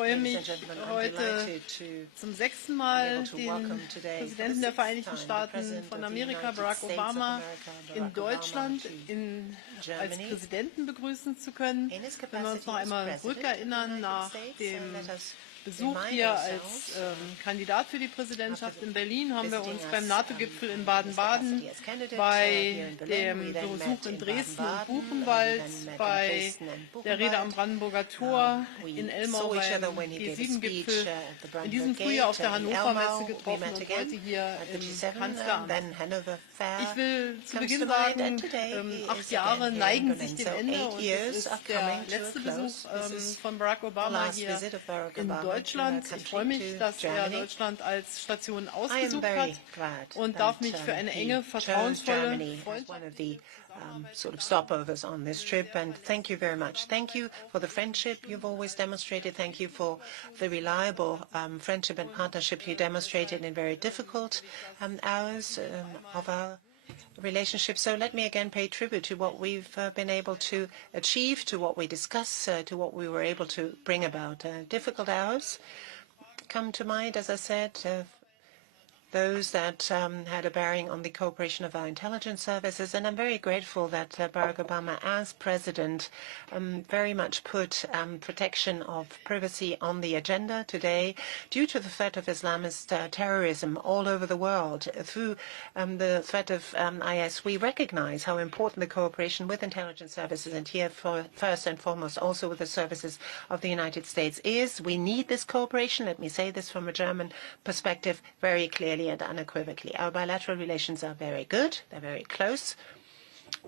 Ich freue mich, heute zum 6. Mal den Präsidenten der Vereinigten Staaten von Amerika, Barack Obama, in Deutschland als Präsidenten begrüßen zu können. Wenn wir uns noch einmal zurückerinnern, nach dem Besuch hier als Kandidat für die Präsidentschaft in Berlin haben wir uns beim NATO-Gipfel in Baden-Baden, bei dem Besuch in Dresden und Buchenwald, bei der Rede am Brandenburger Tor, in Elmau beim G7-Gipfel, in diesem Frühjahr auf der Hannover Messe getroffen und heute hier im Kanzleramt. Ich will zu Beginn sagen, 8 Jahre neigen sich dem Ende und es ist der letzte Besuch von Barack Obama hier in Deutschland. Ich freue mich, dass er Deutschland als Station ausgesucht hat und darf mich für eine enge, vertrauensvolle Freundschaft sort of stopovers on this trip, and thank you very much. Thank you for the friendship you've always demonstrated. Thank you for the reliable friendship and partnership you demonstrated in very difficult hours of our relationship. So let me again pay tribute to what we've been able to achieve, to what we discuss, to what we were able to bring about. Difficult hours come to mind, as I said, those that had a bearing on the cooperation of our intelligence services. And I'm very grateful that Barack Obama, as president, very much put protection of privacy on the agenda today due to the threat of Islamist terrorism all over the world. Through the threat of IS, we recognize how important the cooperation with intelligence services, and here first and foremost also with the services of the United States, is. We need this cooperation. Let me say this from a German perspective very clearly and unequivocally. Our bilateral relations are very good. They're very close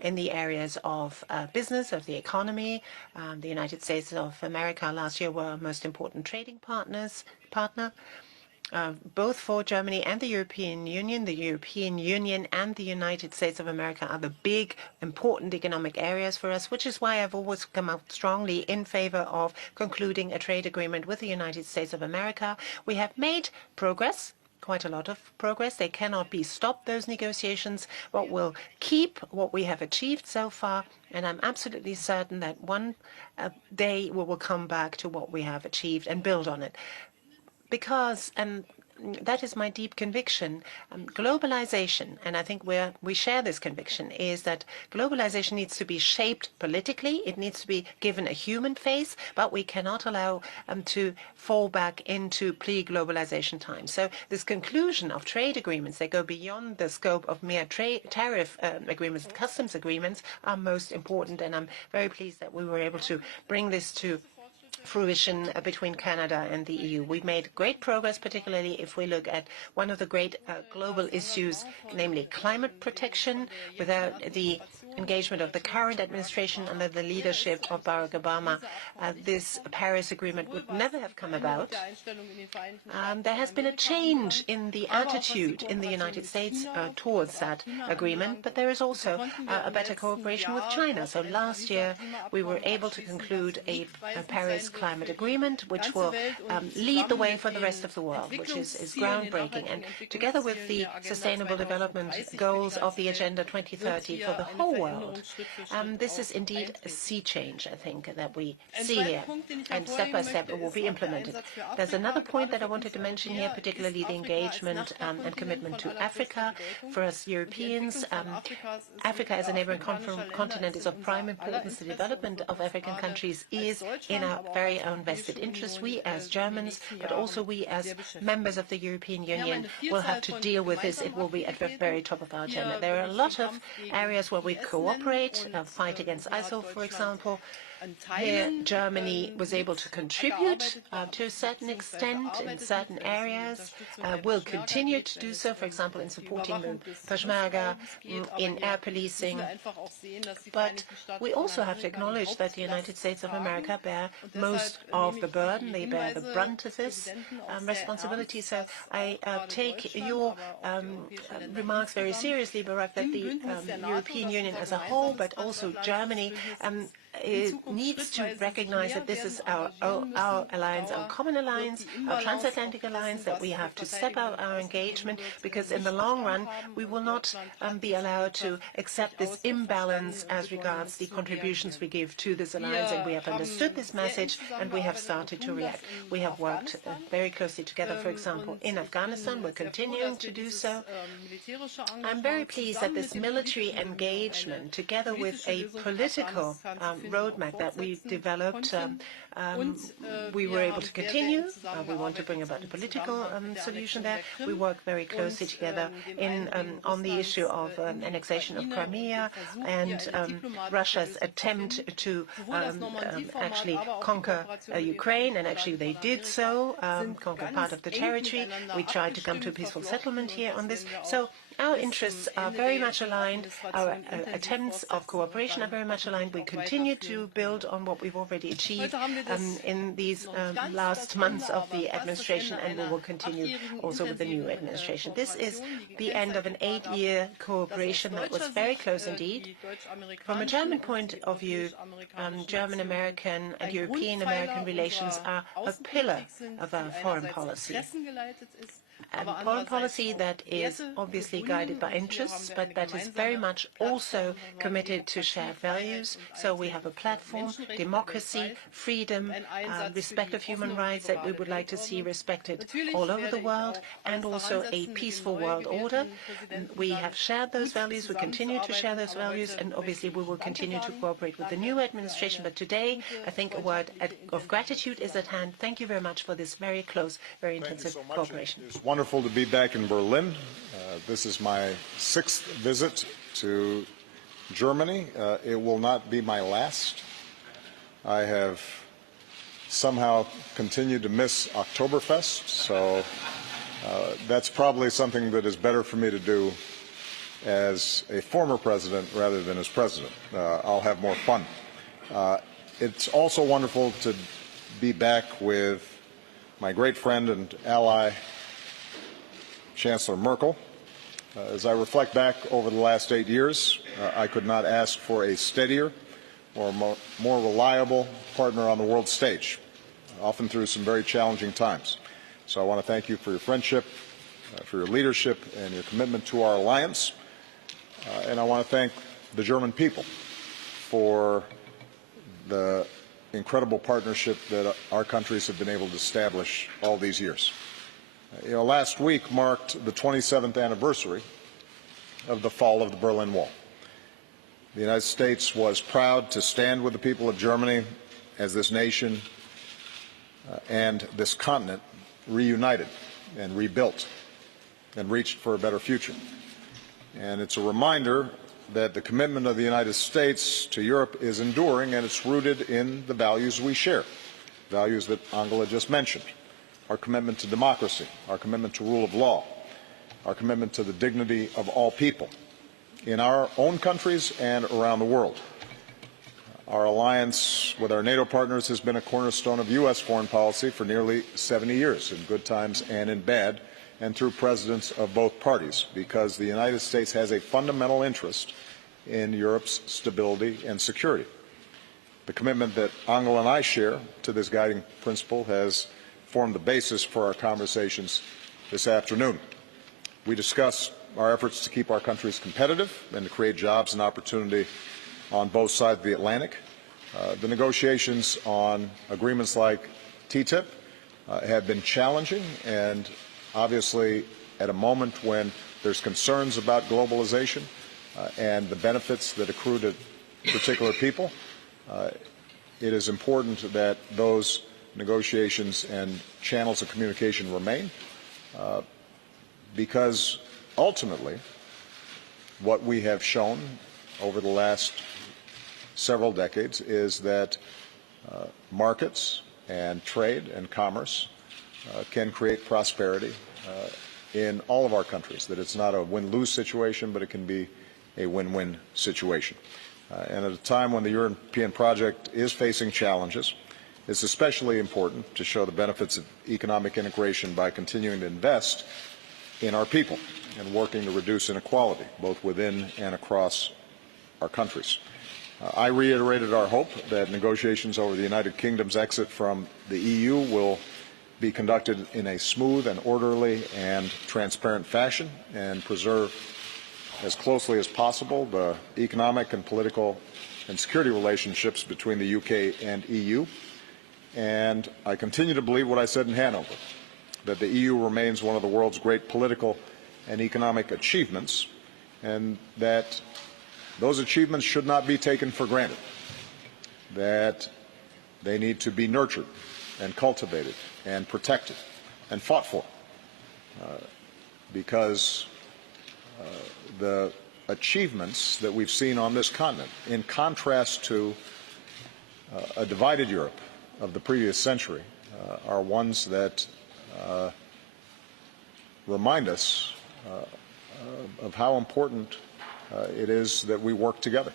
in the areas of business, of the economy. The United States of America last year were our most important trading partner, both for Germany and the European Union. The European Union and the United States of America are the big, important economic areas for us, which is why I've always come out strongly in favor of concluding a trade agreement with the United States of America. We have made progress, quite a lot of progress. They cannot be stopped, those negotiations, but we'll keep what we have achieved so far. And I'm absolutely certain that one day we will come back to what we have achieved and build on it. Because, and that is my deep conviction, globalization, and I think we share this conviction, is that globalization needs to be shaped politically. It needs to be given a human face, but we cannot allow to fall back into pre-globalization times. So this conclusion of trade agreements that go beyond the scope of mere tariff agreements and customs agreements are most important, and I'm very pleased that we were able to bring this to fruition between Canada and the EU. We've made great progress, particularly if we look at one of the great global issues, namely climate protection. Without the engagement of the current administration under the leadership of Barack Obama, this Paris Agreement would never have come about. There has been a change in the attitude in the United States towards that agreement, but there is also a better cooperation with China. So last year we were able to conclude a Paris climate agreement, which will lead the way for the rest of the world, which is groundbreaking. And together with the Sustainable Development Goals of the Agenda 2030 for the whole world, this is indeed a sea change, I think, that we see here. And step by step it will be implemented. There's another point that I wanted to mention here, particularly the engagement and commitment to Africa. For us Europeans, Africa as a neighboring continent is of prime importance. The development of African countries is in our very own vested interest. We as Germans, but also we as members of the European Union, will have to deal with this. It will be at the very top of our agenda. There are a lot of areas where we cooperate, fight against ISIL, for example. Here, Germany was able to contribute to a certain extent in certain areas, will continue to do so, for example, in supporting the Peshmerga, in air policing. But we also have to acknowledge that the United States of America bear most of the burden. They bear the brunt of this responsibility. So I take your remarks very seriously, Barack, that the European Union as a whole, but also Germany, needs to recognize that this is our alliance, our common alliance, our transatlantic alliance, that we have to step up our engagement, because in the long run we will not be allowed to accept this imbalance as regards the contributions we give to this alliance, and we have understood this message and we have started to react. We have worked very closely together, for example, in Afghanistan. We're continuing to do so. I'm very pleased that this military engagement, together with a political roadmap that we developed, we were able to continue. We want to bring about a political solution there. We work very closely together on the issue of annexation of Crimea and Russia's attempt to actually conquer Ukraine, and actually they did so, conquer part of the territory. We tried to come to a peaceful settlement here on this. So our interests are very much aligned. Our attempts of cooperation are very much aligned. We continue to build on what we've already achieved in these last months of the administration, and we will continue also with the new administration. This is the end of an 8-year cooperation that was very close indeed. From a German point of view, German-American and European-American relations are a pillar of our foreign policy. A foreign policy that is obviously guided by interests, but that is very much also committed to shared values. So we have a platform, democracy, freedom, respect of human rights that we would like to see respected all over the world, and also a peaceful world order. We have shared those values, we continue to share those values, and obviously we will continue to cooperate with the new administration. But today, I think a word of gratitude is at hand. Thank you very much for this very close, very intensive cooperation. It's wonderful to be back in Berlin. This is my 6th visit to Germany. It will not be my last. I have somehow continued to miss Oktoberfest, so that's probably something that is better for me to do as a former president rather than as president. I'll have more fun. It's also wonderful to be back with my great friend and ally, Chancellor Merkel. As I reflect back over the last 8 years, I could not ask for a steadier or more reliable partner on the world stage, often through some very challenging times. So I want to thank you for your friendship, for your leadership, and your commitment to our alliance. And I want to thank the German people for the incredible partnership that our countries have been able to establish all these years. Last week marked the 27th anniversary of the fall of the Berlin Wall. The United States was proud to stand with the people of Germany as this nation and this continent reunited and rebuilt and reached for a better future. And it's a reminder that the commitment of the United States to Europe is enduring, and it's rooted in the values we share, values that Angela just mentioned. Our commitment to democracy, our commitment to rule of law, our commitment to the dignity of all people in our own countries and around the world. Our alliance with our NATO partners has been a cornerstone of U.S. foreign policy for nearly 70 years, in good times and in bad, and through presidents of both parties, because the United States has a fundamental interest in Europe's stability and security. The commitment that Angela and I share to this guiding principle has formed the basis for our conversations this afternoon. We discuss our efforts to keep our countries competitive and to create jobs and opportunity on both sides of the Atlantic. The negotiations on agreements like TTIP have been challenging, and obviously at a moment when there's concerns about globalization and the benefits that accrue to particular people, it is important that those negotiations and channels of communication remain, because ultimately what we have shown over the last several decades is that markets and trade and commerce can create prosperity in all of our countries, that it's not a win-lose situation, but it can be a win-win situation. And at a time when the European project is facing challenges, it's especially important to show the benefits of economic integration by continuing to invest in our people and working to reduce inequality, both within and across our countries. I reiterated our hope that negotiations over the United Kingdom's exit from the EU will be conducted in a smooth and orderly and transparent fashion and preserve as closely as possible the economic and political and security relationships between the UK and EU. And I continue to believe what I said in Hanover, that the EU remains one of the world's great political and economic achievements, and that those achievements should not be taken for granted, that they need to be nurtured and cultivated and protected and fought for, because the achievements that we've seen on this continent, in contrast to a divided Europe of the previous century, are ones that remind us of how important it is that we work together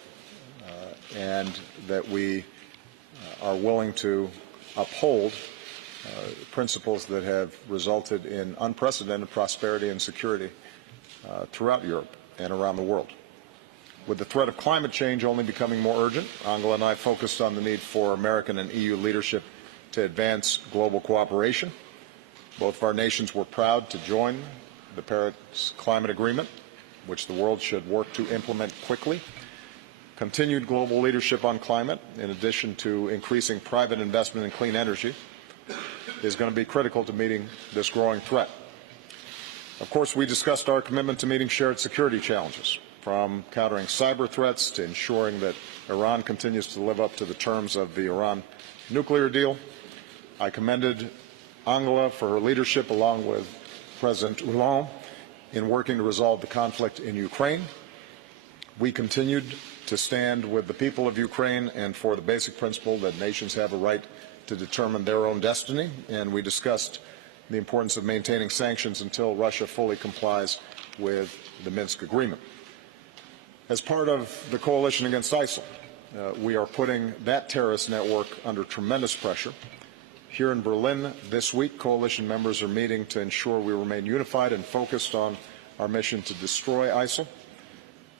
and that we are willing to uphold principles that have resulted in unprecedented prosperity and security throughout Europe and around the world. With the threat of climate change only becoming more urgent, Angela and I focused on the need for American and EU leadership to advance global cooperation. Both of our nations were proud to join the Paris Climate Agreement, which the world should work to implement quickly. Continued global leadership on climate, in addition to increasing private investment in clean energy, is going to be critical to meeting this growing threat. Of course, we discussed our commitment to meeting shared security challenges, from countering cyber threats to ensuring that Iran continues to live up to the terms of the Iran nuclear deal. I commended Angela for her leadership, along with President Hollande, in working to resolve the conflict in Ukraine. We continued to stand with the people of Ukraine and for the basic principle that nations have a right to determine their own destiny, and we discussed the importance of maintaining sanctions until Russia fully complies with the Minsk agreement. As part of the coalition against ISIL, we are putting that terrorist network under tremendous pressure. Here in Berlin this week, coalition members are meeting to ensure we remain unified and focused on our mission to destroy ISIL.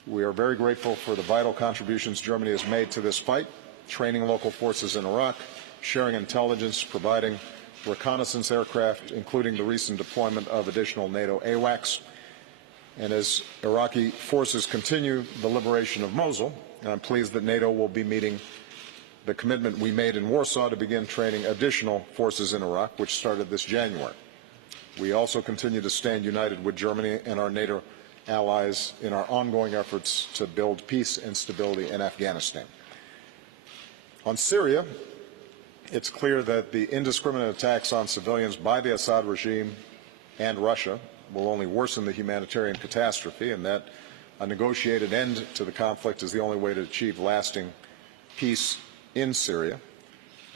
We are very grateful for the vital contributions Germany has made to this fight, training local forces in Iraq, sharing intelligence, providing reconnaissance aircraft, including the recent deployment of additional NATO AWACS. And as Iraqi forces continue the liberation of Mosul, I'm pleased that NATO will be meeting the commitment we made in Warsaw to begin training additional forces in Iraq, which started this January. We also continue to stand united with Germany and our NATO allies in our ongoing efforts to build peace and stability in Afghanistan. On Syria, it's clear that the indiscriminate attacks on civilians by the Assad regime and Russia will only worsen the humanitarian catastrophe, and that a negotiated end to the conflict is the only way to achieve lasting peace in Syria.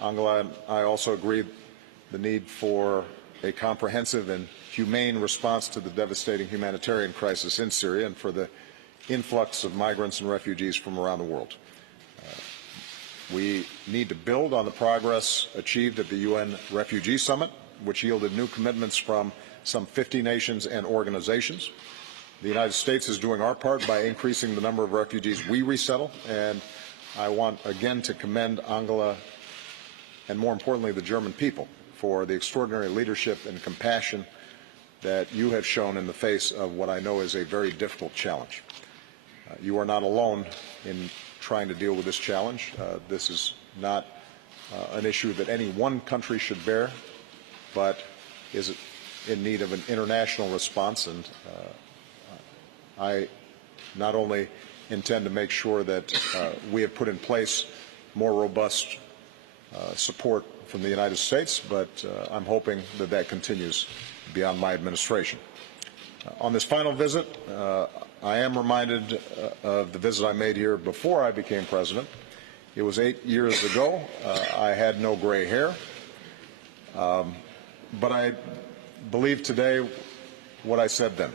Angela and I also agreed the need for a comprehensive and humane response to the devastating humanitarian crisis in Syria and for the influx of migrants and refugees from around the world. We need to build on the progress achieved at the UN Refugee Summit, which yielded new commitments from some 50 nations and organizations. The United States is doing our part by increasing the number of refugees we resettle, and I want again to commend Angela and, more importantly, the German people for the extraordinary leadership and compassion that you have shown in the face of what I know is a very difficult challenge. You are not alone in trying to deal with this challenge. This is not an issue that any one country should bear, but is in need of an international response, and I not only intend to make sure that we have put in place more robust support from the United States, but I'm hoping that that continues beyond my administration. On this final visit, I am reminded of the visit I made here before I became president. It was 8 years ago. I had no gray hair, but I believe today what I said then.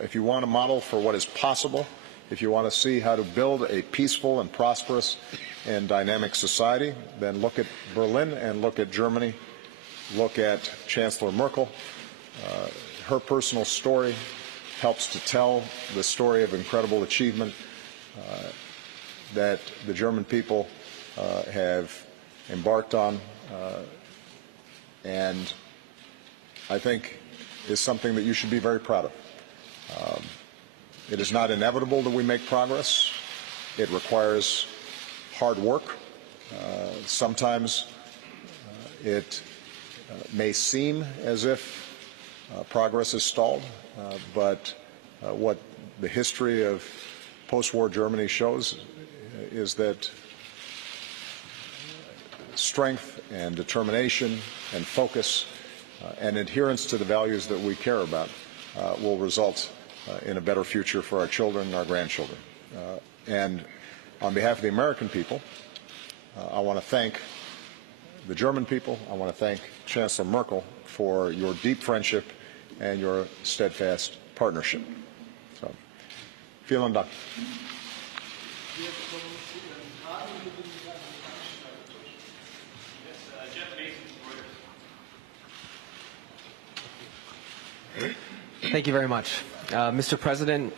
If you want a model for what is possible, if you want to see how to build a peaceful and prosperous and dynamic society, then look at Berlin and look at Germany. Look at Chancellor Merkel. Her personal story helps to tell the story of incredible achievement that the German people have embarked on, and I think is something that you should be very proud of. It is not inevitable that we make progress. It requires hard work. Sometimes it may seem as if progress is stalled, but what the history of post-war Germany shows is that strength and determination and focus and adherence to the values that we care about will result in a better future for our children and our grandchildren. And on behalf of the American people, I want to thank the German people. I want to thank Chancellor Merkel for your deep friendship and your steadfast partnership. So, vielen Dank. Thank you very much. Mr. President,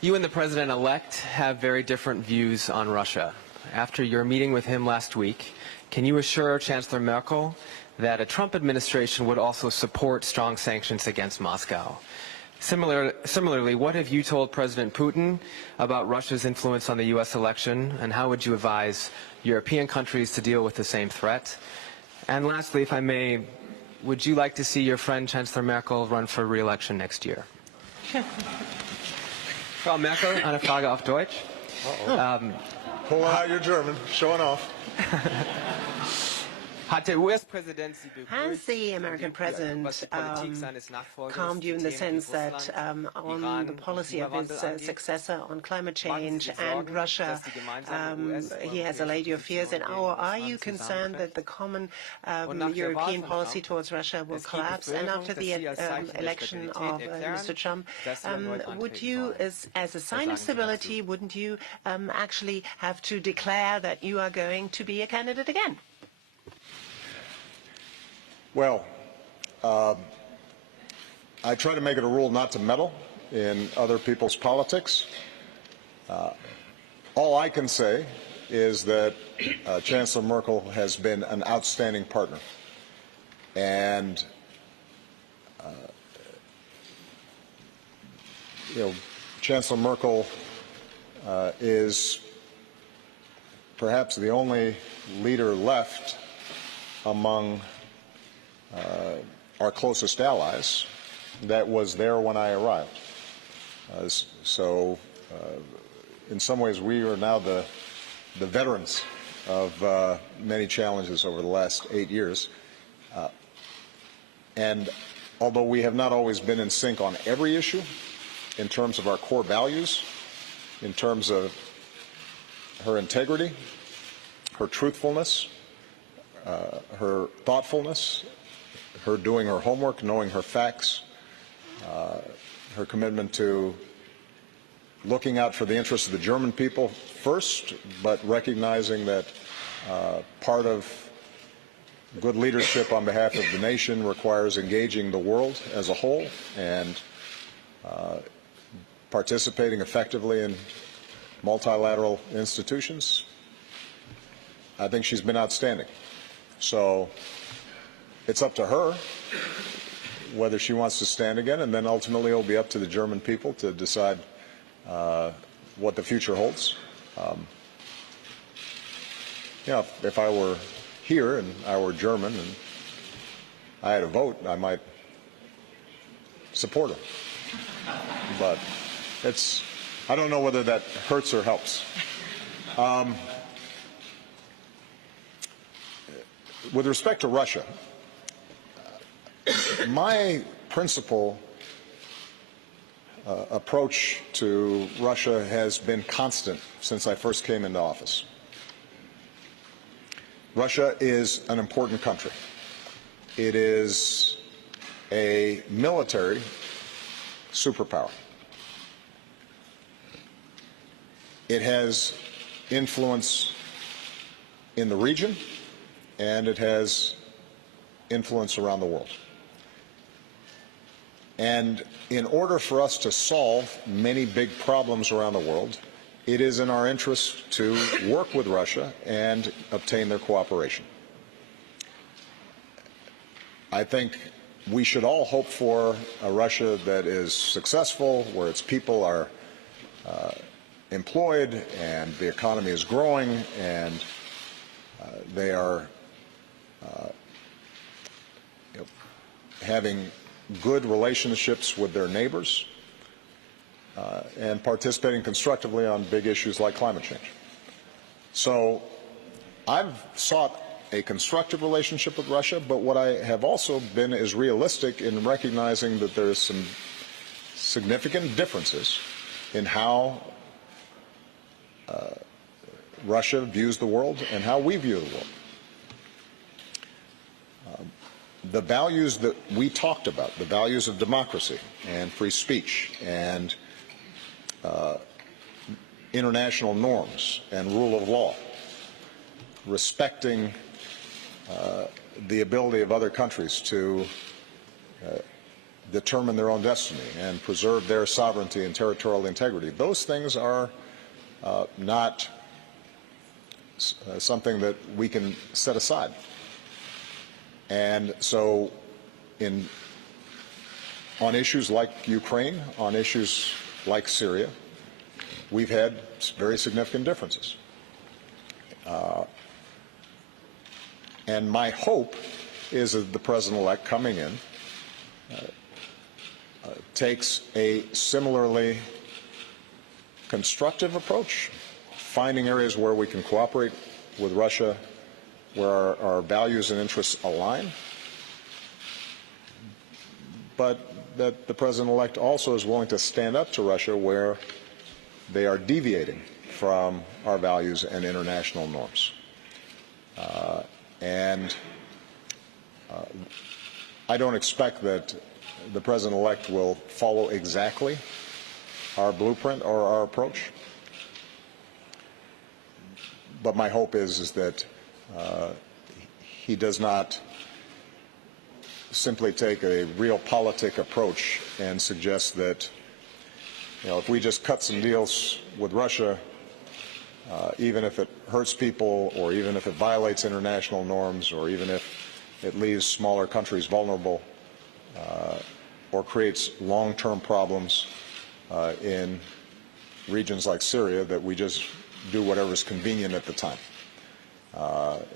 you and the President-elect have very different views on Russia. After your meeting with him last week, can you assure Chancellor Merkel that a Trump administration would also support strong sanctions against Moscow? Similarly, what have you told President Putin about Russia's influence on the U.S. election, and how would you advise European countries to deal with the same threat? And lastly, if I may, would you like to see your friend Chancellor Merkel run for re-election next year? Frau Merkel, eine Frage auf Deutsch. Pulling out your German, showing off. Has the American president calmed you in the sense that on the policy of his successor on climate change and Russia, he has allayed your fears? And are you concerned that the common European policy towards Russia will collapse? And after the election of Mr. Trump, would you, as a sign of stability, wouldn't you actually have to declare that you are going to be a candidate again? Well, I try to make it a rule not to meddle in other people's politics. All I can say is that Chancellor Merkel has been an outstanding partner. And, Chancellor Merkel is perhaps the only leader left among our closest allies that was there when I arrived. In some ways, we are now the veterans of many challenges over the last 8 years. And although we have not always been in sync on every issue, in terms of our core values, in terms of her integrity, her truthfulness, her thoughtfulness, her doing her homework, knowing her facts, her commitment to looking out for the interests of the German people first, but recognizing that part of good leadership on behalf of the nation requires engaging the world as a whole and participating effectively in multilateral institutions. I think she's been outstanding. So it's up to her whether she wants to stand again, and then ultimately it'll be up to the German people to decide what the future holds. If I were here and I were German and I had a vote, I might support her. But I don't know whether that hurts or helps. With respect to Russia, my principal approach to Russia has been constant since I first came into office. Russia is an important country. It is a military superpower. It has influence in the region, and it has influence around the world. And in order for us to solve many big problems around the world, it is in our interest to work with Russia and obtain their cooperation. I think we should all hope for a Russia that is successful, where its people are employed and the economy is growing and they are having good relationships with their neighbors and participating constructively on big issues like climate change. So I've sought a constructive relationship with Russia, but what I have also been is realistic in recognizing that there's some significant differences in how Russia views the world and how we view the world. The values that we talked about, the values of democracy and free speech and international norms and rule of law, respecting the ability of other countries to determine their own destiny and preserve their sovereignty and territorial integrity. Those things are not something that we can set aside. And so on issues like Ukraine, on issues like Syria, we've had very significant differences. And my hope is that the President-elect coming in takes a similarly constructive approach, finding areas where we can cooperate with Russia, where our values and interests align, but that the President-elect also is willing to stand up to Russia where they are deviating from our values and international norms. I don't expect that the President-elect will follow exactly our blueprint or our approach, but my hope is that he does not simply take a realpolitik approach and suggest that, if we just cut some deals with Russia, even if it hurts people or even if it violates international norms or even if it leaves smaller countries vulnerable or creates long-term problems in regions like Syria, that we just do whatever is convenient at the time.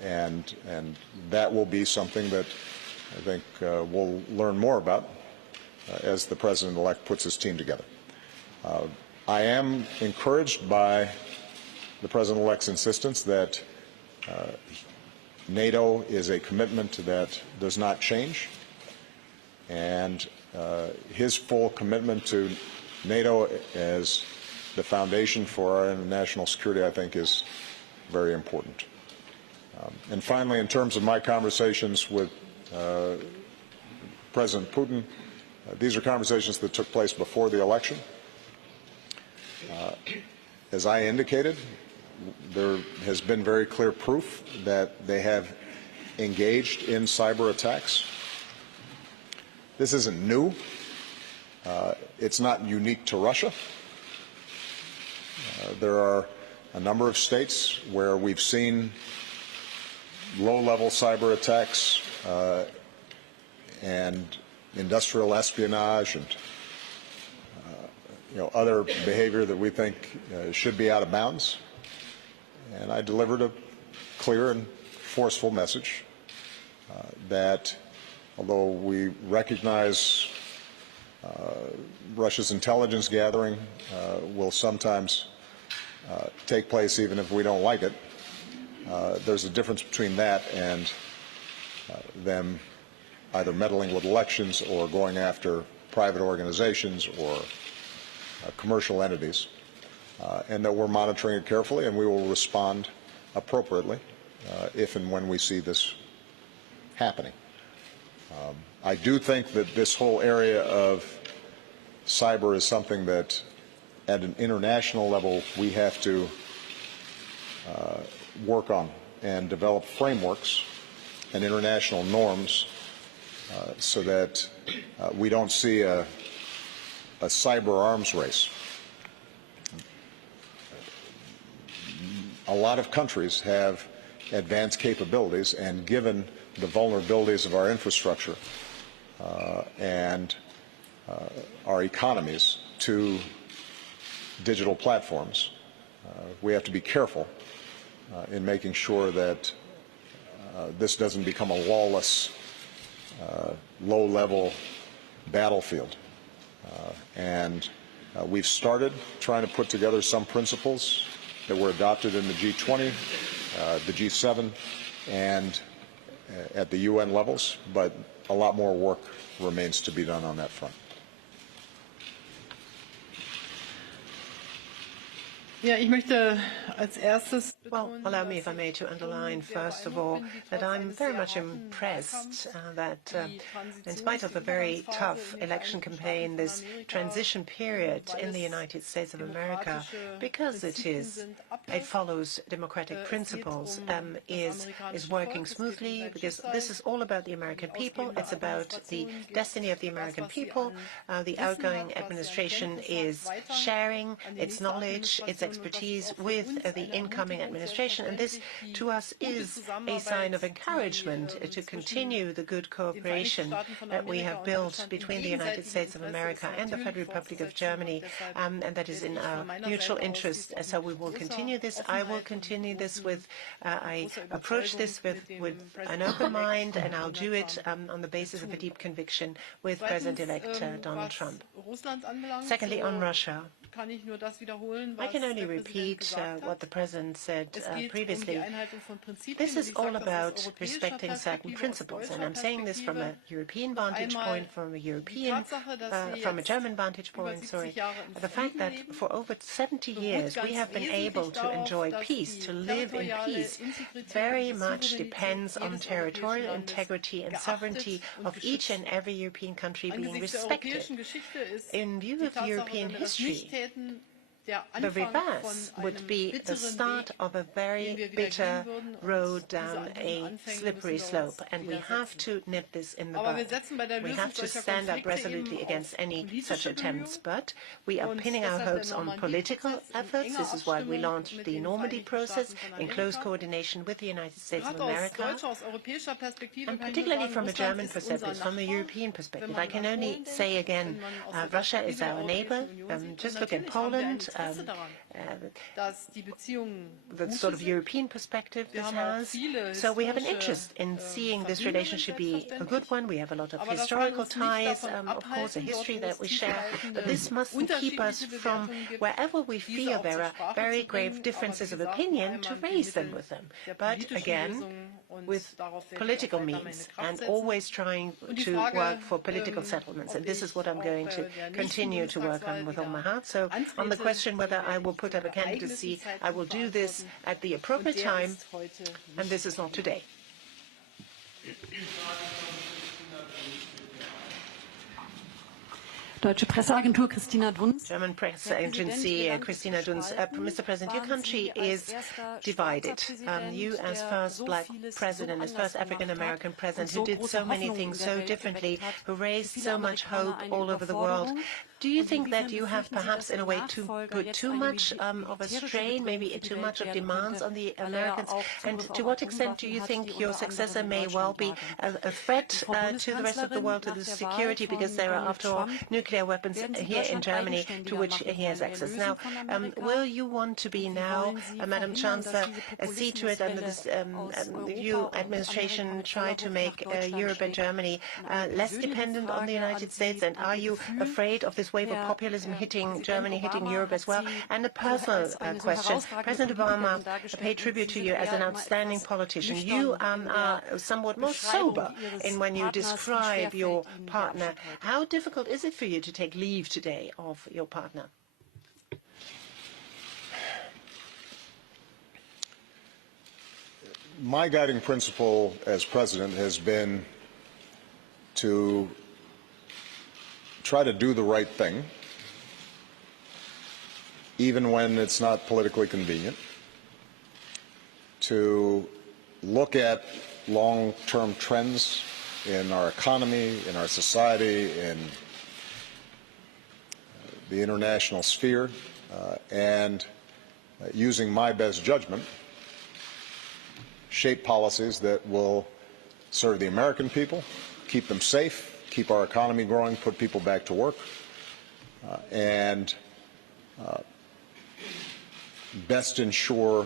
And that will be something that I think we'll learn more about as the President-elect puts his team together. I am encouraged by the President-elect's insistence that NATO is a commitment that does not change, and his full commitment to NATO as the foundation for our international security, I think, is very important. And finally, in terms of my conversations with President Putin, these are conversations that took place before the election. As I indicated, there has been very clear proof that they have engaged in cyber attacks. This isn't new. It's not unique to Russia. There are a number of states where we've seen low-level cyber attacks and industrial espionage and other behavior that we think should be out of bounds. And I delivered a clear and forceful message that although we recognize Russia's intelligence gathering will sometimes take place even if we don't like it, there's a difference between that and them either meddling with elections or going after private organizations or commercial entities, and that we're monitoring it carefully, and we will respond appropriately if and when we see this happening. I do think that this whole area of cyber is something that at an international level we have to work on and develop frameworks and international norms so that we don't see a cyber arms race. a lot of countries have advanced capabilities, and given the vulnerabilities of our infrastructure and our economies to digital platforms, we have to be careful in making sure that this doesn't become a lawless, low-level battlefield. We've started trying to put together some principles that were adopted in the G20, the G7, and at the UN levels, but a lot more work remains to be done on that front. Ja, ich möchte als erstes Well, allow me, if I may, to underline, first of all, that I'm very much impressed that in spite of a very tough election campaign, this transition period in the United States of America, because it follows democratic principles, is working smoothly, because this is all about the American people. It's about the destiny of the American people. The outgoing administration is sharing its knowledge, its expertise with the incoming administration, and this to us is a sign of encouragement to continue the good cooperation that we have built between the United States of America and the Federal Republic of Germany, and that is in our mutual interest. So we will continue this. I will continue this with, I approach this with an open mind, and I'll do it on the basis of a deep conviction with President-elect Donald Trump. Secondly, on Russia, I can only repeat what the President said previously. This is all about respecting certain principles, and I'm saying this from a European vantage point, from a German vantage point, sorry. The fact that for over 70 years we have been able to enjoy peace, to live in peace, very much depends on territorial integrity and sovereignty of each and every European country being respected. In view of European history, the reverse would be the start of a very bitter road down a slippery slope, and we have to nip this in the bud. We have to stand up resolutely against any such attempts, but we are pinning our hopes on political efforts. This is why we launched the Normandy process in close coordination with the United States of America, and particularly from a German perspective, from a European perspective. I can only say again, Russia is our neighbor. Just look at Poland. The sort of European perspective this has. So we have an interest in seeing this relationship be a good one. We have a lot of historical ties, of course, a history that we share. But this mustn't keep us from, wherever we feel there are very grave differences of opinion, to raise them with them. But again, with political means, and always trying to work for political settlements. And this is what I'm going to continue to work on with all my heart. So on the question whether I will put up a candidacy, I will do this at the appropriate time, and this is not today. Deutsche Presseagentur, Christina Dunz. German press agency, Christina Dunz. Mr. President, your country is divided. You, as first black president, as first African-American president, who did so many things so differently, who raised so much hope all over the world, do you think that you have perhaps, in a way, put too much of a strain, maybe too much of demands on the Americans? And to what extent do you think your successor may well be a threat to the rest of the world, to the security, because there are, after all, nuclear weapons here in Germany to which he has access? Now, will you want to be now, Madam Chancellor, see to it under this new administration, try to make Europe and Germany less dependent on the United States? And are you afraid of this wave of populism hitting Germany, hitting Europe as well? And a personal question. President Obama paid tribute to you as an outstanding politician. You are somewhat more sober in when you describe your partner. How difficult is it for you to take leave today of your partner? My guiding principle as president has been to try to do the right thing, even when it's not politically convenient, to look at long-term trends in our economy, in our society, in the international sphere, and using my best judgment, shape policies that will serve the American people, keep them safe, keep our economy growing, put people back to work, and best ensure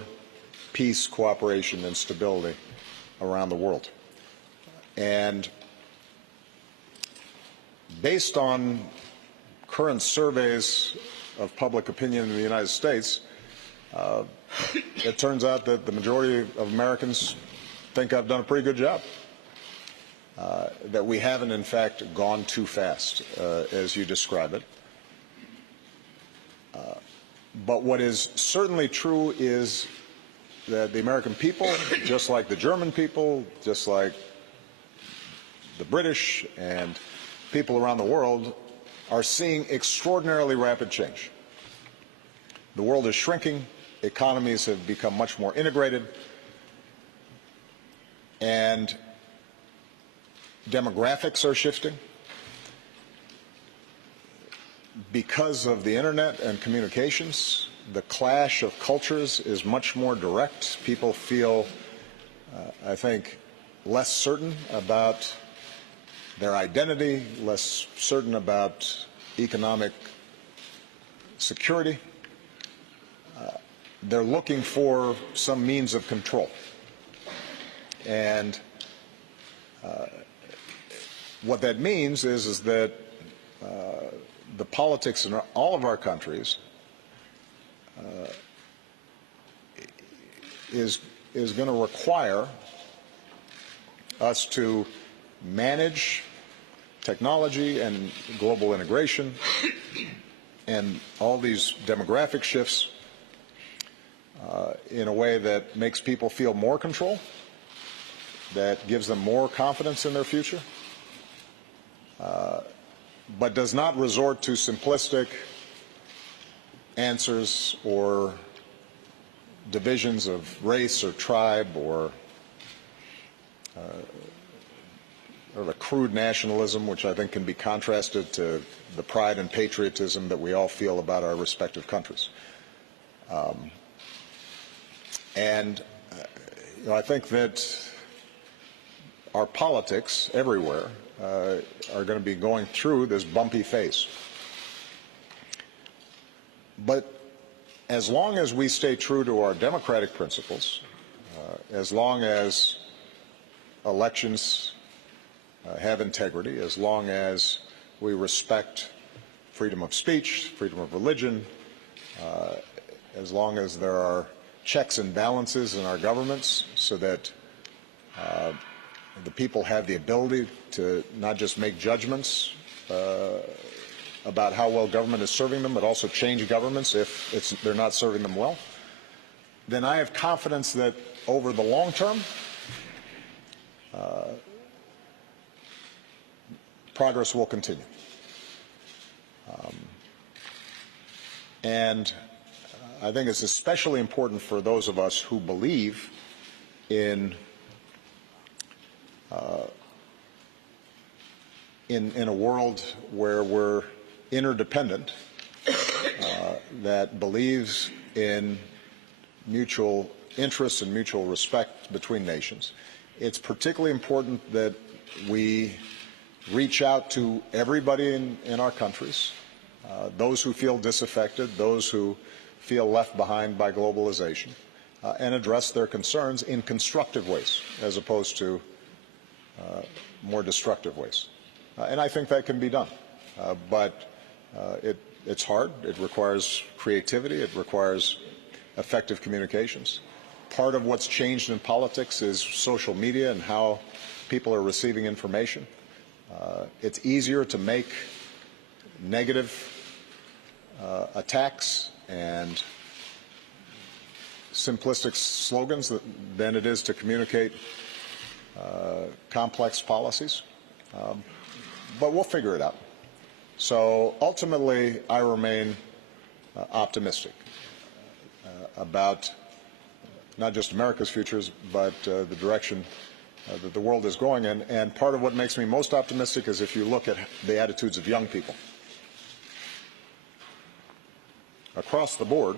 peace, cooperation, and stability around the world. And based on current surveys of public opinion in the United States, it turns out that the majority of Americans think I've done a pretty good job, that we haven't, in fact, gone too fast, as you describe it. But what is certainly true is that the American people, just like the German people, just like the British and people around the world, are seeing extraordinarily rapid change. The world is shrinking, economies have become much more integrated, and demographics are shifting. Because of the internet and communications, the clash of cultures is much more direct. People feel, I think, less certain about their identity, less certain about economic security. They're looking for some means of control. And what that means is that the politics in all of our countries is going to require us to manage technology and global integration and all these demographic shifts in a way that makes people feel more control, that gives them more confidence in their future, but does not resort to simplistic answers or divisions of race or tribe or a crude nationalism, which I think can be contrasted to the pride and patriotism that we all feel about our respective countries. I think that our politics everywhere are going to be going through this bumpy phase. But as long as we stay true to our democratic principles, as long as elections have integrity, as long as we respect freedom of speech, freedom of religion, as long as there are checks and balances in our governments so that the people have the ability to not just make judgments about how well government is serving them, but also change governments if they're not serving them well, then I have confidence that over the long term, progress will continue. And I think it's especially important for those of us who believe in a world where we're interdependent, that believes in mutual interests and mutual respect between nations. It's particularly important that we reach out to everybody in our countries, those who feel disaffected, those who feel left behind by globalization, and address their concerns in constructive ways as opposed to more destructive ways. And I think that can be done. But it's hard. It requires creativity. It requires effective communications. Part of what's changed in politics is social media and how people are receiving information. It's easier to make negative attacks and simplistic slogans than it is to communicate complex policies. But we'll figure it out. So ultimately, I remain optimistic about not just America's futures, but the direction that the world is going in. And part of what makes me most optimistic is if you look at the attitudes of young people. Across the board,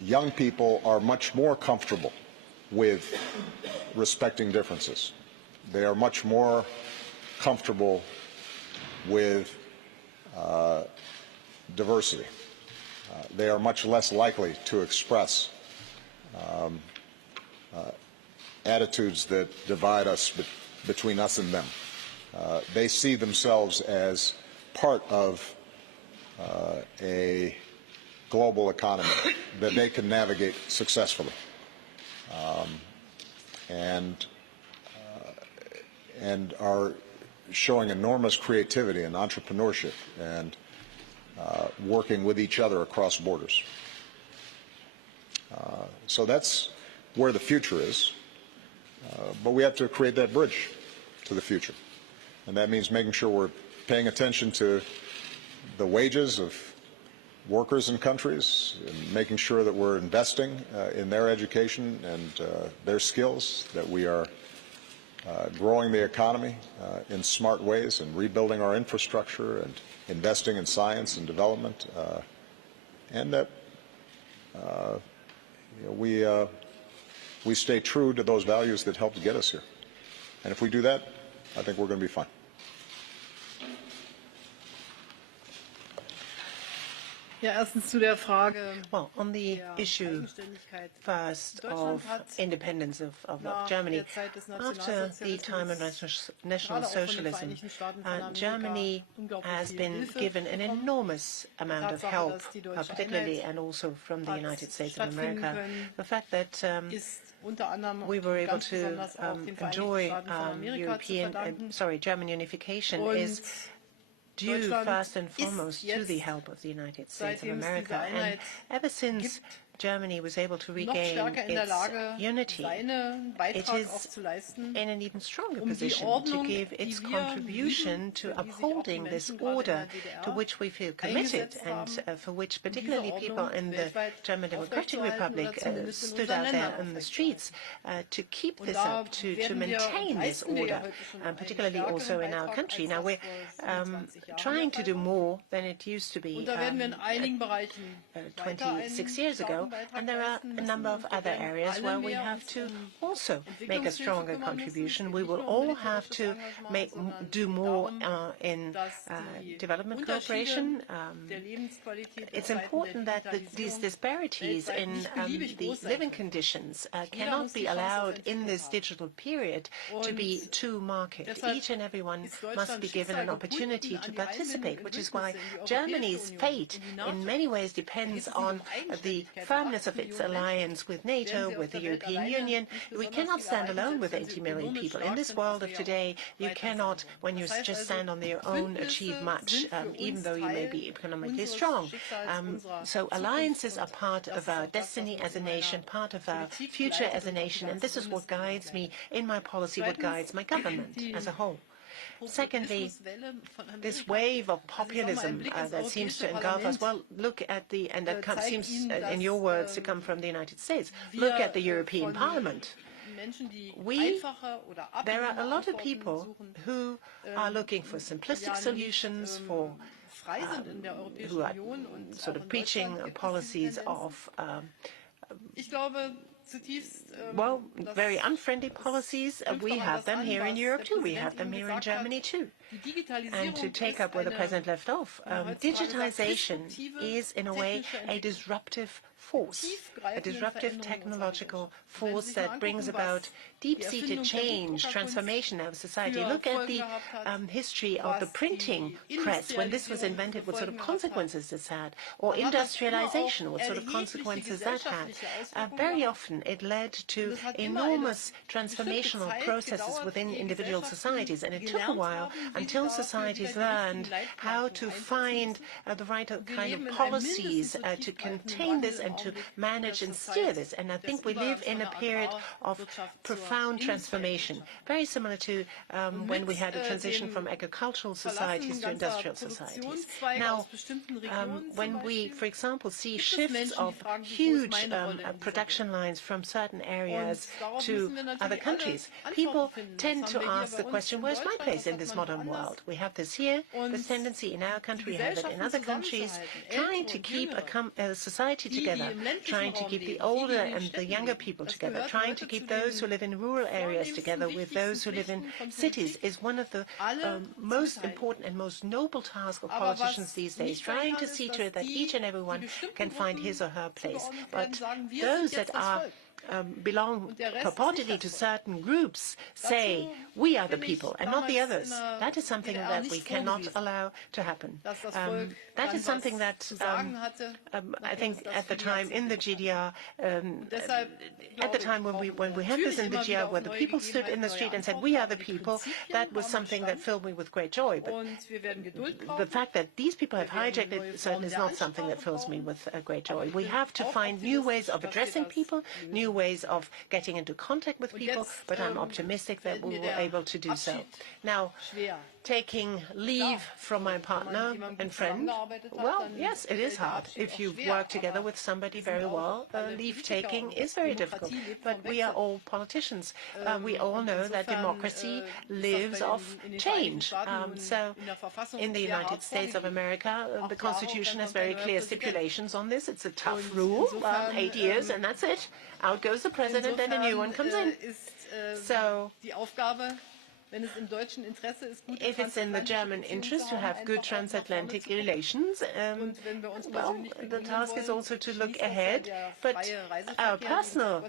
young people are much more comfortable with respecting differences. They are much more comfortable with diversity. They are much less likely to express attitudes that divide us between us and them. They see themselves as part of a global economy that they can navigate successfully, and are showing enormous creativity and entrepreneurship and working with each other across borders. So that's where the future is, but we have to create that bridge to the future, and that means making sure we're paying attention to the wages of workers in countries, and making sure that we're investing in their education and their skills, that we are growing the economy in smart ways and rebuilding our infrastructure and investing in science and development, and that we stay true to those values that helped get us here. And if we do that, I think we're going to be fine. Well, on the issue first of independence of Germany, after the time of National Socialism, Germany has been given an enormous amount of help, particularly and also from the United States of America. The fact that we were able to enjoy German unification is due first and foremost to the help of the United States of America. And ever since Germany was able to regain its unity, it is in an even stronger position to give its contribution to upholding this order to which we feel committed, and for which particularly people in the German Democratic Republic stood out there in the streets to keep this up, to maintain this order, and particularly also in our country. Now we're trying to do more than it used to be 26 years ago, and there are a number of other areas where we have to also make a stronger contribution. We will all have to do more in development cooperation. It's important that these disparities in the living conditions cannot be allowed in this digital period to be too marked. Each and everyone must be given an opportunity to participate, which is why Germany's fate in many ways depends on the firmness of its alliance with NATO, with the European Union. We cannot stand alone with 80 million people. In this world of today, you cannot, when you just stand on your own, achieve much, even though you may be economically strong. So alliances are part of our destiny as a nation, part of our future as a nation, and this is what guides me in my policy, what guides my government as a whole. Secondly, this wave of populism that seems to engulf us, well, look at and that seems, in your words, to come from the United States. Look at the European Parliament. There are a lot of people who are looking for simplistic solutions, who are sort of preaching policies of well, very unfriendly policies. We have them here in Europe too. We have them here in Germany too. And to take up where the President left off, digitization is in a way a disruptive force, a disruptive technological force that brings about deep-seated change, transformation of society. Look at the history of the printing press. When this was invented, what sort of consequences this had, or industrialization, what sort of consequences that had. Very often it led to enormous transformational processes within individual societies, and it took a while until societies learned how to find the right kind of policies to contain this and to manage and steer this. And I think we live in a period of profound transformation, very similar to when we had a transition from agricultural societies to industrial societies. Now, when we, for example, see shifts of huge production lines from certain areas to other countries, people tend to ask the question, where's my place in this modern world? We have this here, this tendency in our country, we have it in other countries, trying to keep a society together together, trying to keep the older and the younger people together, trying to keep those who live in rural areas together with those who live in cities is one of the most important and most noble tasks of politicians these days, trying to see to it that each and everyone can find his or her place. But those that are belong purportedly to certain groups say we are the people and not the others. That is something that we cannot allow to happen. That is something that I think at the time in the GDR, at the time when we had this in the GDR, where the people stood in the street and said we are the people, that was something that filled me with great joy. But the fact that these people have hijacked it certainly is not something that fills me with great joy. We have to find new ways of addressing people, new ways of getting into contact with people, but I'm optimistic that we will be able to do so. Now, taking leave from my partner and friend, well, yes, it is hard. If you've worked together with somebody very well, leave-taking is very difficult. But we are all politicians. We all know that democracy lives off change. So in the United States of America, the Constitution has very clear stipulations on this. It's a tough rule, 8 years, and that's it. Out goes the president and a new one comes in. So if it's in the German interest to have good transatlantic relations, well, the task is also to look ahead. But our personal,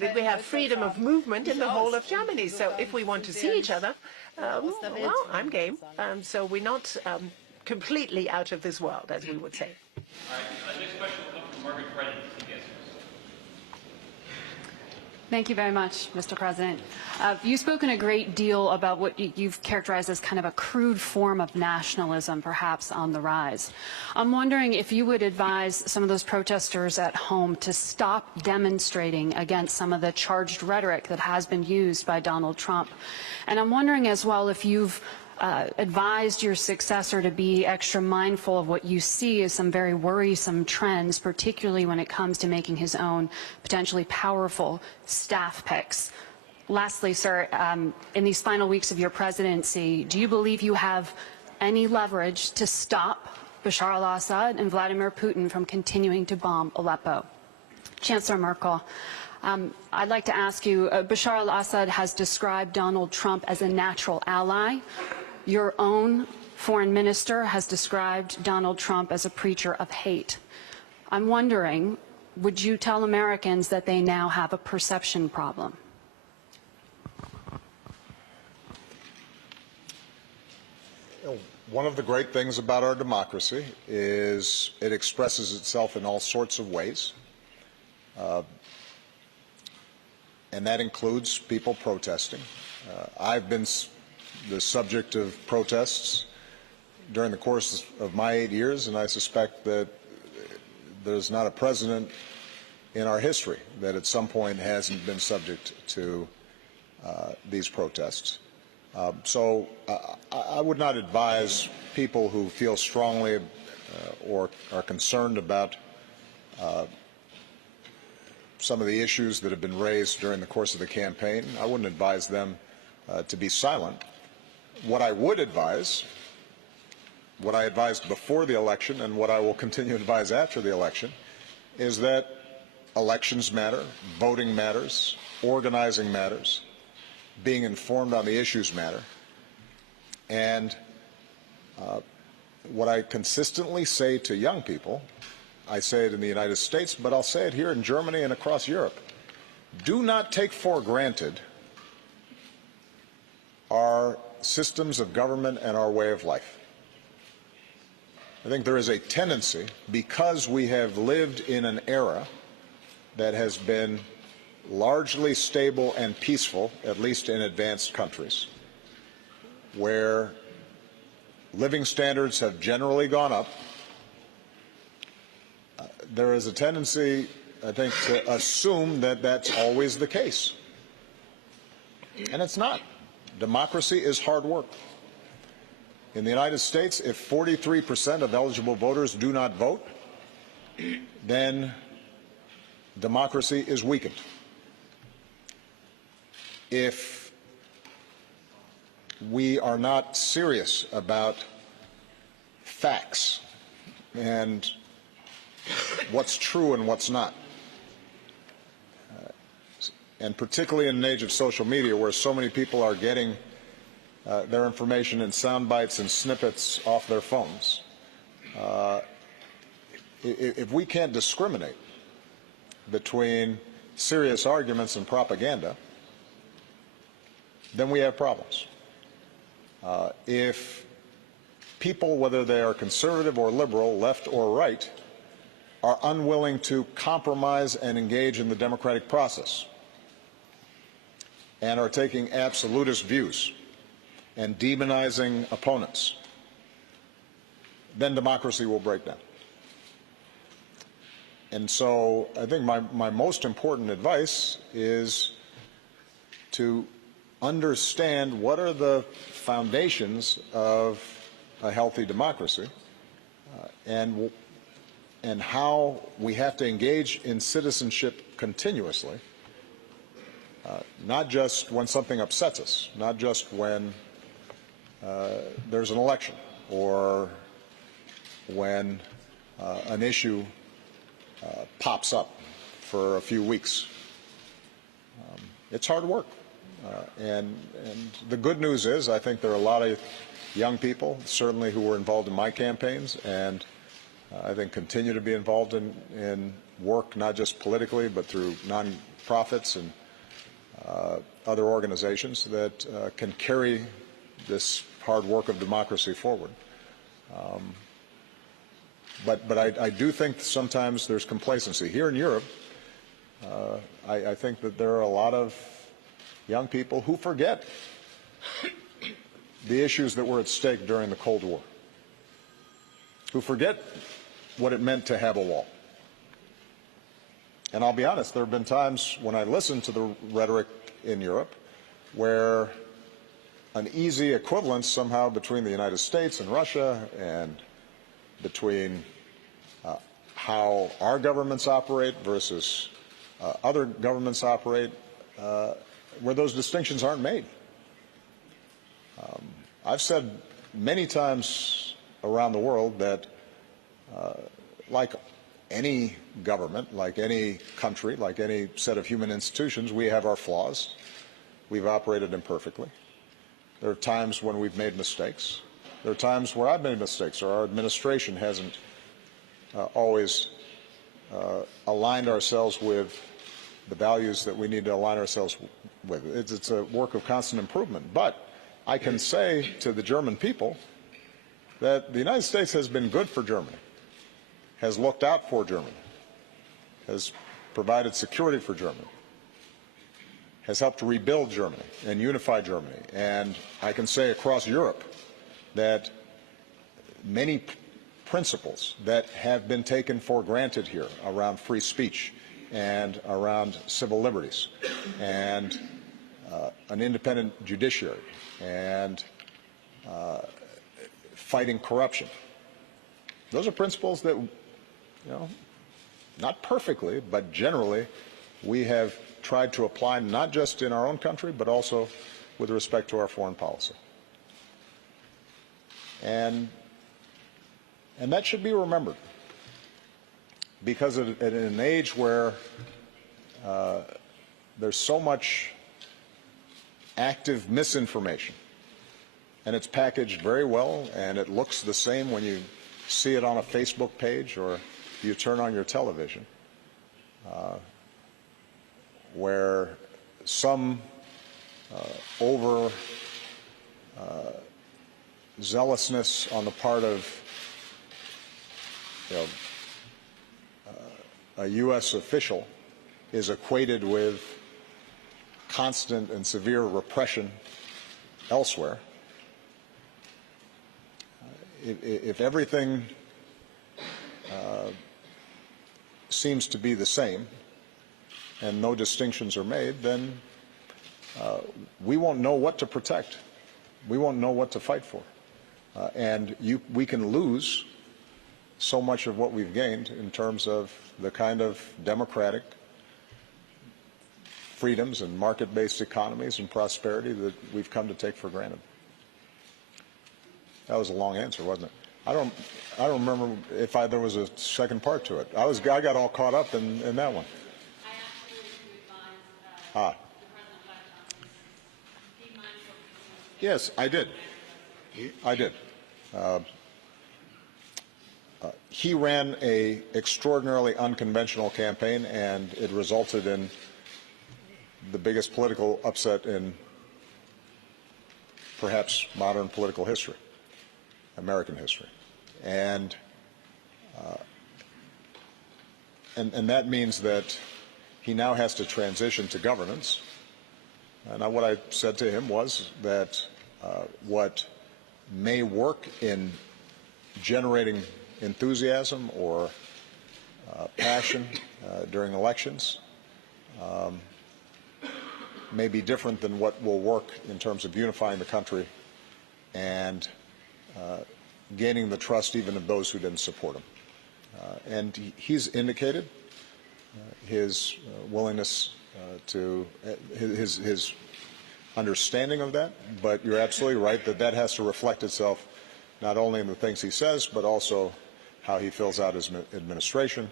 we have freedom of movement in the whole of Germany. So if we want to see each other, well, I'm game. So we're not completely out of this world, as we would say. All right. Next question will come from Margaret Brennan. Thank you very much, Mr. President. You've spoken a great deal about what you've characterized as kind of a crude form of nationalism, perhaps on the rise. I'm wondering if you would advise some of those protesters at home to stop demonstrating against some of the charged rhetoric that has been used by Donald Trump. And I'm wondering as well if you've advised your successor to be extra mindful of what you see as some very worrisome trends, particularly when it comes to making his own potentially powerful staff picks. Lastly, sir, in these final weeks of your presidency, do you believe you have any leverage to stop Bashar al-Assad and Vladimir Putin from continuing to bomb Aleppo? Chancellor Merkel, I'd like to ask you, Bashar al-Assad has described Donald Trump as a natural ally. Your own foreign minister has described Donald Trump as a preacher of hate. I'm wondering, would you tell Americans that they now have a perception problem? One of the great things about our democracy is it expresses itself in all sorts of ways. And that includes people protesting. I've been the subject of protests during the course of my 8 years, and I suspect that there's not a president in our history that at some point hasn't been subject to these protests. So I would not advise people who feel strongly or are concerned about some of the issues that have been raised during the course of the campaign. I wouldn't advise them to be silent. What I would advise, what I advised before the election and what I will continue to advise after the election, is that elections matter, voting matters, organizing matters, being informed on the issues matter. And what I consistently say to young people, I say it in the United States, but I'll say it here in Germany and across Europe. Do not take for granted our systems of government and our way of life. I think there is a tendency, because we have lived in an era that has been largely stable and peaceful, at least in advanced countries, where living standards have generally gone up, there is a tendency, I think, to assume that that's always the case. And it's not. Democracy is hard work. In the United States, if 43% of eligible voters do not vote, then democracy is weakened. If we are not serious about facts and what's true and what's not. And particularly in an age of social media where so many people are getting their information in sound bites and snippets off their phones. If we can't discriminate between serious arguments and propaganda, then we have problems. If people, whether they are conservative or liberal, left or right, are unwilling to compromise and engage in the democratic process and are taking absolutist views and demonizing opponents, then democracy will break down. And so I think my most important advice is to understand what are the foundations of a healthy democracy and how we have to engage in citizenship continuously, not just when something upsets us, not just when there's an election or when an issue pops up for a few weeks. It's hard work. And the good news is I think there are a lot of young people, certainly who were involved in my campaigns, and I think continue to be involved in work, not just politically, but through nonprofits and other organizations that can carry this hard work of democracy forward. But I do think sometimes there's complacency. Here in Europe, I think that there are a lot of young people who forget the issues that were at stake during the Cold War, who forget what it meant to have a wall. And I'll be honest, there have been times when I listen to the rhetoric in Europe where an easy equivalence somehow between the United States and Russia and between how our governments operate versus other governments operate, where those distinctions aren't made. I've said many times around the world that like any government, like any country, like any set of human institutions, we have our flaws. We've operated imperfectly. There are times when we've made mistakes. There are times where I've made mistakes or our administration hasn't always aligned ourselves with the values that we need to align ourselves with. It's a work of constant improvement. But I can say to the German people that the United States has been good for Germany, has looked out for Germany, has provided security for Germany, has helped to rebuild Germany and unify Germany. And I can say across Europe that many principles that have been taken for granted here around free speech and around civil liberties and an independent judiciary and fighting corruption. Those are principles that, not perfectly, but generally we have tried to apply not just in our own country, but also with respect to our foreign policy. And that should be remembered, because at an age where there's so much active misinformation, and it's packaged very well, and it looks the same when you see it on a Facebook page or you turn on your television, where some over zealousness on the part of a U.S. official is equated with constant and severe repression elsewhere. If everything seems to be the same and no distinctions are made, then we won't know what to protect. We won't know what to fight for. And we can lose so much of what we've gained in terms of the kind of democratic freedoms and market-based economies and prosperity that we've come to take for granted. That was a long answer, wasn't it? I don't remember if there was a second part to it. I got all caught up in that one. I asked you to advise the president-elect on being mindful of the Yes, I did. I did. He ran an extraordinarily unconventional campaign, and it resulted in the biggest political upset in perhaps modern political history, American history. And that means that he now has to transition to governance. And what I said to him was that what may work in generating enthusiasm or passion during elections may be different than what will work in terms of unifying the country and gaining the trust even of those who didn't support him. And he's indicated his willingness to his understanding of that, but you're absolutely right that has to reflect itself not only in the things he says, but also how he fills out his administration.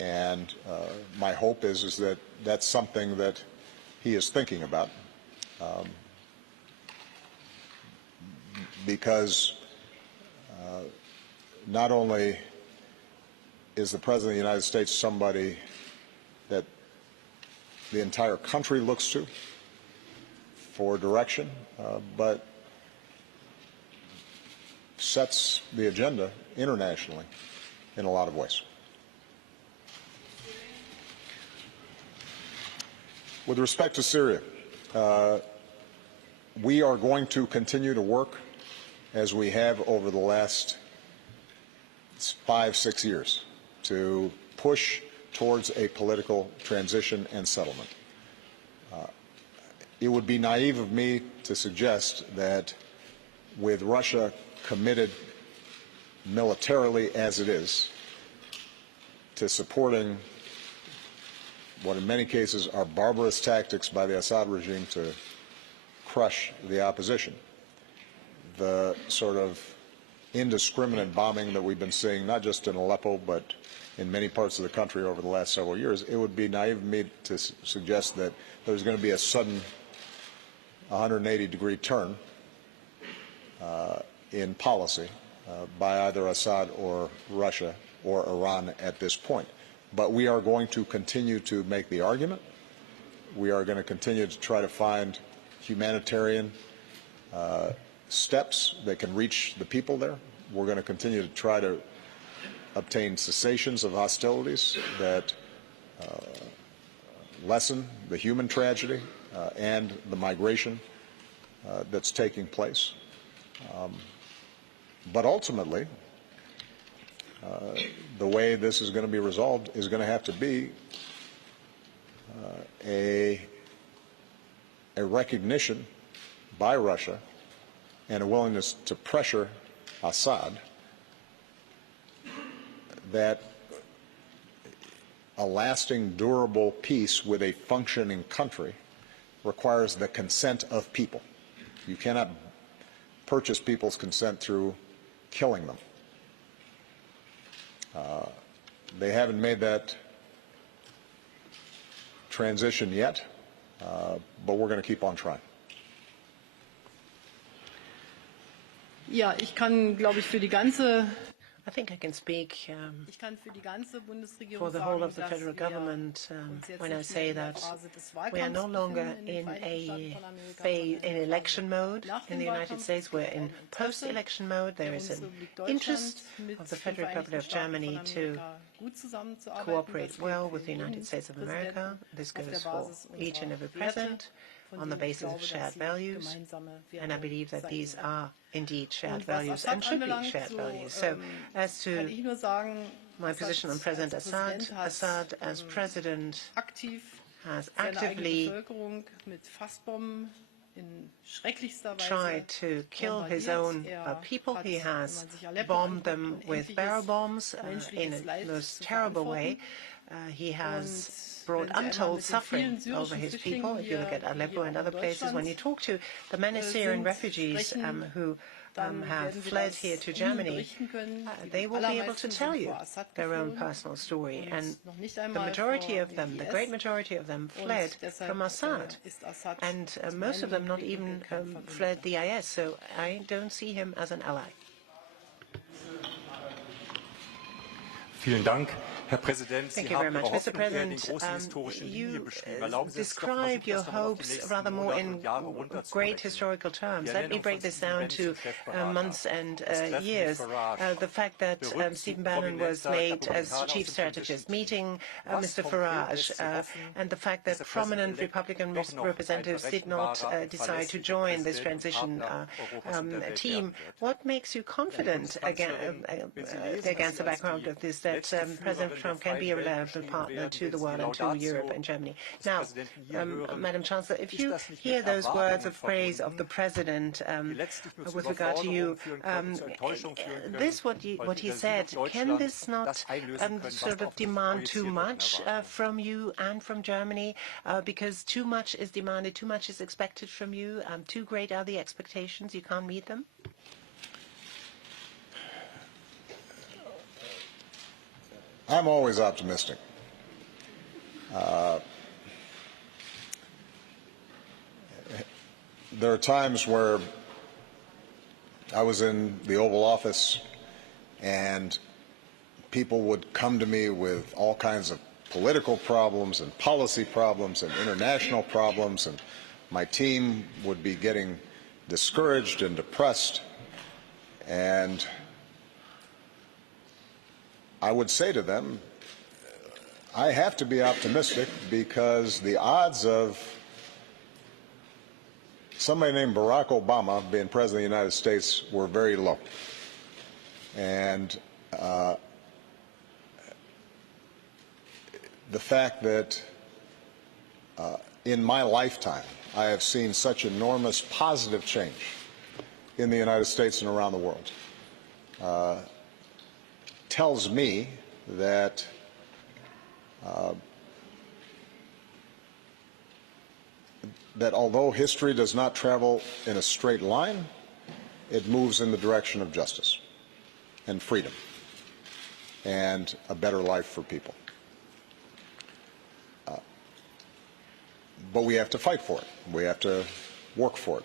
And my hope is that that's something that he is thinking about, because not only is the President of the United States somebody that the entire country looks to for direction, but sets the agenda internationally in a lot of ways. With respect to Syria, we are going to continue to work as we have over the last 5-6 years to push towards a political transition and settlement. It would be naive of me to suggest that with Russia committed militarily as it is to supporting what in many cases are barbarous tactics by the Assad regime to crush the opposition, the sort of indiscriminate bombing that we've been seeing, not just in Aleppo, but in many parts of the country over the last several years, it would be naive of me to suggest that there's going to be a sudden 180-degree turn in policy by either Assad or Russia or Iran at this point. But we are going to continue to make the argument. We are going to continue to try to find humanitarian steps that can reach the people there. We're going to continue to try to obtain cessations of hostilities that lessen the human tragedy and the migration that's taking place. But ultimately, the way this is going to be resolved is going to have to be a recognition by Russia and a willingness to pressure Assad that a lasting, durable peace with a functioning country requires the consent of people. You cannot purchase people's consent through killing them. They haven't made that transition yet, but we're going to keep on trying. Ja, ich kann, glaube ich, für die ganze I think I can speak for the whole of the federal government when I say that we are no longer in in election mode in the United States. We're in post-election mode. There is an interest of the Federal Republic of Germany to cooperate well with the United States of America. This goes for each and every president on the basis of shared values, and I believe that these are indeed shared values and should be shared values. So as to my position on President Assad, Assad as president has actively tried to kill his own people. He has bombed them with barrel bombs in a most terrible way. He has brought untold suffering over his people. If you look at Aleppo and other places, when you talk to the many Syrian refugees who have fled here to Germany, they will be able to tell you their own personal story. And the majority of them, the great majority of them, fled from Assad. And most of them not even fled the IS. So I don't see him as an ally. Vielen Dank. Herr Präsident, Thank you very much, Mr. President. You describe your hopes rather more in great historical terms. Let me break this down to months and years. The fact that Stephen Bannon was made as chief strategist, meeting Mr. Farage, and the fact that prominent Republican representatives did not decide to join this transition team. What makes you confident against the background of this that President Trump can be a reliable partner to the world and to Europe and Germany? Now, Madam Chancellor, if you hear those words of praise of the President with regard to you, what he said, can this not sort of demand too much from you and from Germany? Because too much is demanded, too much is expected from you, too great are the expectations, you can't meet them? I'm always optimistic. There are times where I was in the Oval Office and people would come to me with all kinds of political problems and policy problems and international problems, and my team would be getting discouraged and depressed, and I would say to them, I have to be optimistic because the odds of somebody named Barack Obama being president of the United States were very low. And the fact that in my lifetime I have seen such enormous positive change in the United States and around the world tells me that although history does not travel in a straight line, it moves in the direction of justice and freedom and a better life for people. But we have to fight for it. We have to work for it.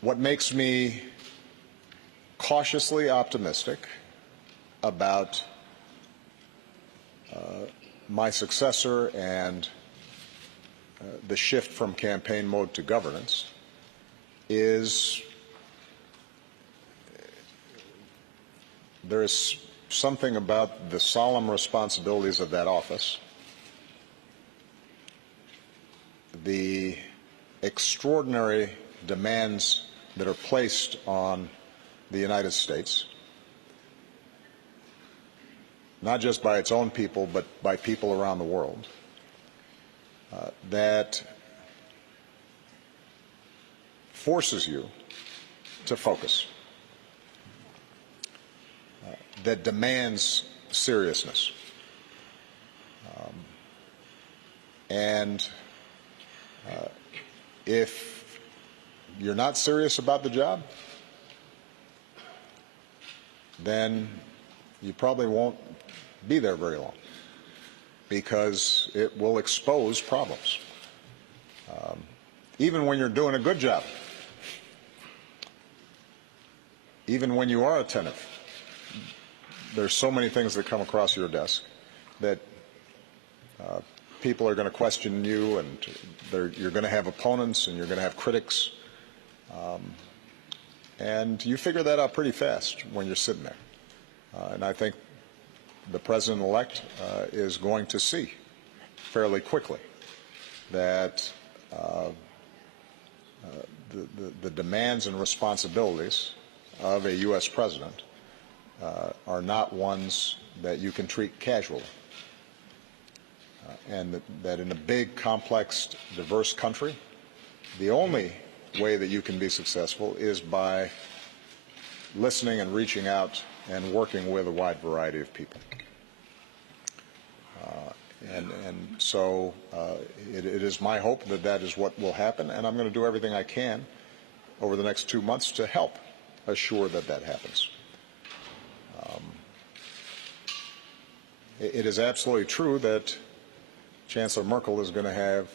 What makes me cautiously optimistic about my successor and the shift from campaign mode to governance is there is something about the solemn responsibilities of that office, the extraordinary demands that are placed on the United States, not just by its own people, but by people around the world, that forces you to focus, that demands seriousness. And if you're not serious about the job, then you probably won't be there very long, because it will expose problems. Even when you're doing a good job, even when you are attentive, there's so many things that come across your desk that people are going to question you, and you're going to have opponents and you're going to have critics. And you figure that out pretty fast when you're sitting there. And I think the President-elect is going to see fairly quickly that the demands and responsibilities of a U.S. President are not ones that you can treat casually. And that in a big, complex, diverse country, the only way that you can be successful is by listening and reaching out and working with a wide variety of people. And so it is my hope that that is what will happen, and I'm going to do everything I can over the next 2 months to help assure that that happens. It is absolutely true that Chancellor Merkel is going to have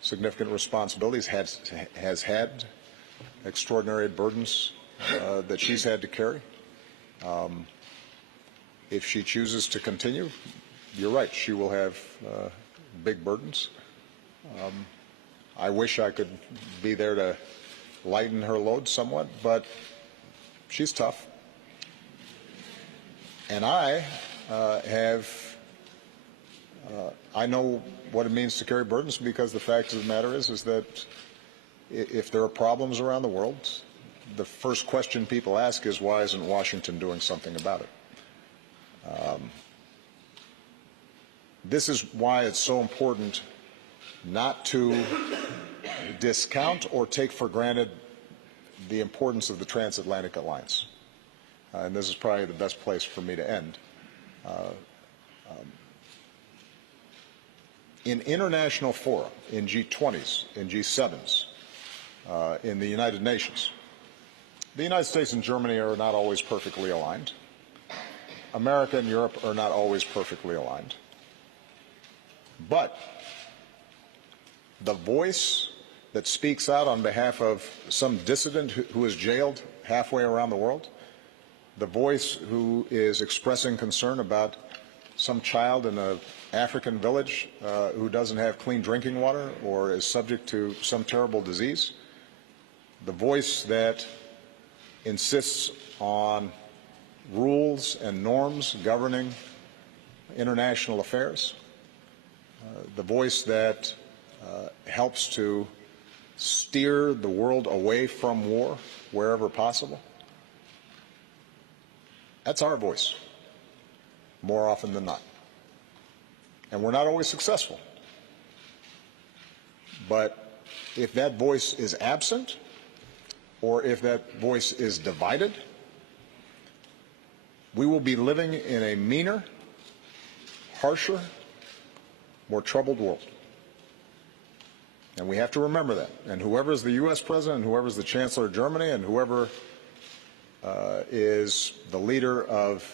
significant responsibilities, has had extraordinary burdens that she's had to carry. If she chooses to continue, you're right, she will have big burdens. I wish I could be there to lighten her load somewhat, but she's tough. And I I know what it means to carry burdens, because the fact of the matter is that if there are problems around the world, the first question people ask is, why isn't Washington doing something about it? This is why it's so important not to discount or take for granted the importance of the Transatlantic Alliance. And this is probably the best place for me to end. In international fora, in G20s, in G7s, in the United Nations, the United States and Germany are not always perfectly aligned. America and Europe are not always perfectly aligned. But the voice that speaks out on behalf of some dissident who is jailed halfway around the world, the voice who is expressing concern about some child in an African village who doesn't have clean drinking water or is subject to some terrible disease, the voice that insists on rules and norms governing international affairs, the voice that helps to steer the world away from war wherever possible. That's our voice, more often than not. And we're not always successful. But if that voice is absent, or if that voice is divided, we will be living in a meaner, harsher, more troubled world. And we have to remember that. And whoever is the U.S. president, and whoever is the Chancellor of Germany, and whoever is the leader of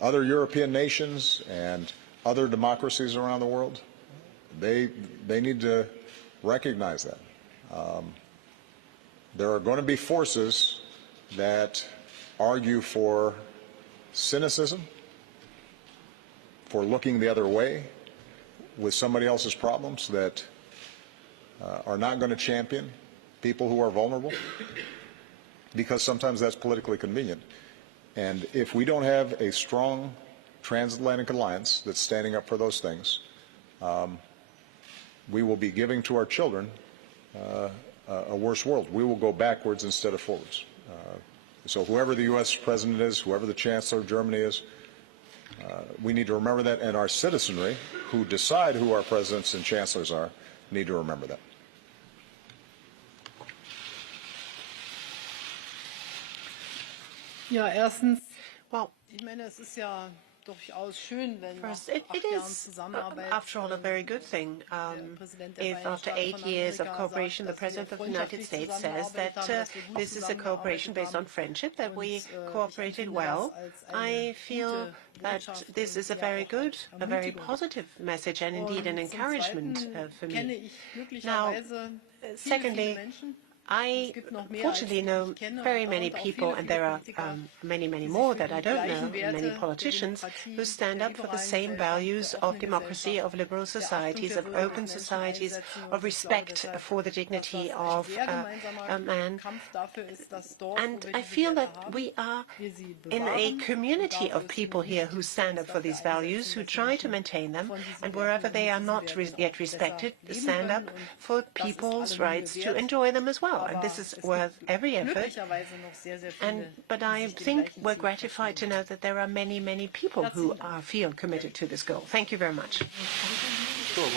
other European nations and other democracies around the world, they need to recognize that. There are going to be forces that argue for cynicism, for looking the other way with somebody else's problems, that are not going to champion people who are vulnerable, because sometimes that's politically convenient. And if we don't have a strong transatlantic alliance that's standing up for those things, we will be giving to our children a worse world. We will go backwards instead of forwards. So whoever the U.S. president is, whoever the Chancellor of Germany is, we need to remember that, and our citizenry, who decide who our presidents and chancellors are, need to remember that. Ja, erstens, Well, ich meine, es ist ja durchaus schön, wenn nach first, it 8 Jahren is, Zusammenarbeit after all, a very good thing if after 8 years of cooperation, the President of the United States says that this is a cooperation based on friendship, that we cooperated well. I feel that this is a very good, a very positive message, and indeed an encouragement for me. Now, secondly, I fortunately know very many people, and there are many, many more that I don't know, many politicians who stand up for the same values of democracy, of liberal societies, of open societies, of respect for the dignity of a man. And I feel that we are in a community of people here who stand up for these values, who try to maintain them, and wherever they are not yet respected, stand up for people's rights to enjoy them as well. And this is worth every effort. But I think we're gratified to know that there are many, many people who feel committed to this goal. Thank you very much. Sure,